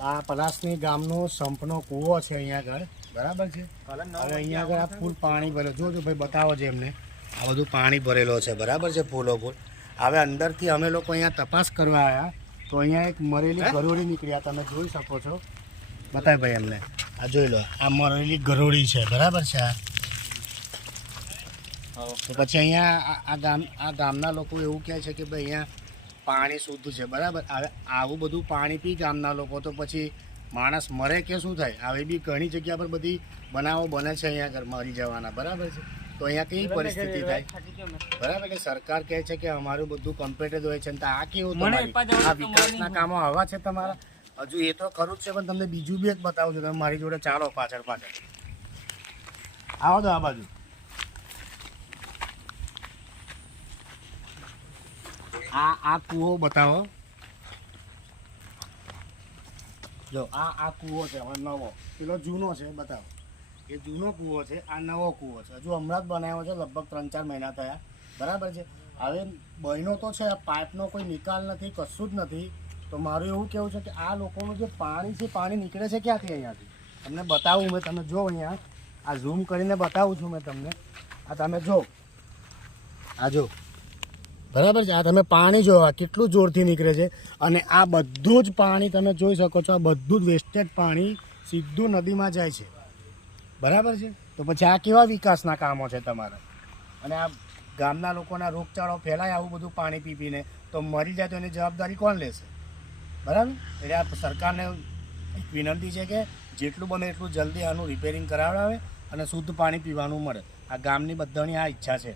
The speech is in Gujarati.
આ પલાસની ગામનો સંપનો કૂવો છે અહીંયા આગળ, બરાબર છે. હવે અહીંયા આગળ આ ફૂલ પાણી ભરેલો, જોજો ભાઈ બતાવો છે એમને. આ બધું પાણી ભરેલો છે, બરાબર છે, ફૂલો ફૂલ. હવે અંદરથી અમે લોકો અહીંયા તપાસ કરવા આવ્યા તો અહીંયા એક મરેલી ગરોળી નીકળ્યા, તમે જોઈ શકો છો. બતાય ભાઈ એમને, આ જોઈ લો, આ મરેલી ગરોળી છે, બરાબર છે. તો પછી અહીંયા આ ગામના લોકો એવું કહે છે કે ભાઈ અહીંયા પાણી શુદ્ધ છે, બરાબર. હવે આવું બધું પાણી પી ગામના લોકો તો પછી માણસ મરે કે શું થાય? આવી બી ઘણી જગ્યા પર બધી બનાવો બને છે અહીંયા આગળ મરી જવાના, બરાબર છે. તો અહીંયા કેવી પરિસ્થિતિ થાય? બરાબર. એટલે સરકાર કહે છે કે અમારું બધું કમ્પ્લીટ જ હોય છે, તો આ કેવું આ વિકાસના કામો આવા છે તમારા? હજુ એ તો ખરું જ છે, પણ તમને બીજું બી એક બતાવું છું. તમે મારી જોડે ચાલો પાછળ આવો તો આ બાજુ. આ કૂવો બતાવો. જો આ કૂવો છે હવે નવો, પેલો જૂનો છે, બતાવો. એ જૂનો કૂવો છે, આ નવો કૂવો છે, હજુ હમણાં જ બનાવ્યો છે, લગભગ 3-4 મહિના થયા, બરાબર છે. હવે બહેનો તો છે, પાઇપનો કોઈ નિકાલ નથી, કશું જ નથી. તો મારું એવું કહેવું છે કે આ લોકોનું જે પાણી છે, પાણી નીકળે છે ક્યાંથી? અહીંયાથી તમને બતાવું મેં, તમે જો અહીંયા આ ઝૂમ કરીને બતાવું છું મેં તમને. આ તમે જો, આ જો, બરાબર છે. આ તમે પાણી જો કેટલું જોરથી નીકળે છે, અને આ બધું જ પાણી તમે જોઈ શકો છો, આ બધું જ વેસ્ટેજ પાણી સીધું નદીમાં જાય છે, બરાબર છે. તો પછી આ કેવા વિકાસના કામો છે તમારા? અને આ ગામના લોકોના રોગચાળો ફેલાય આવું બધું પાણી પી પીને, તો મરી જાય તો એની જવાબદારી કોણ લેશે? બરાબર. એટલે આ સરકારને એક વિનંતી છે કે જેટલું બને એટલું જલ્દી આનું રિપેરિંગ કરાવડાવે અને શુદ્ધ પાણી પીવાનું મળે. આ ગામની બધાની આ ઈચ્છા છે.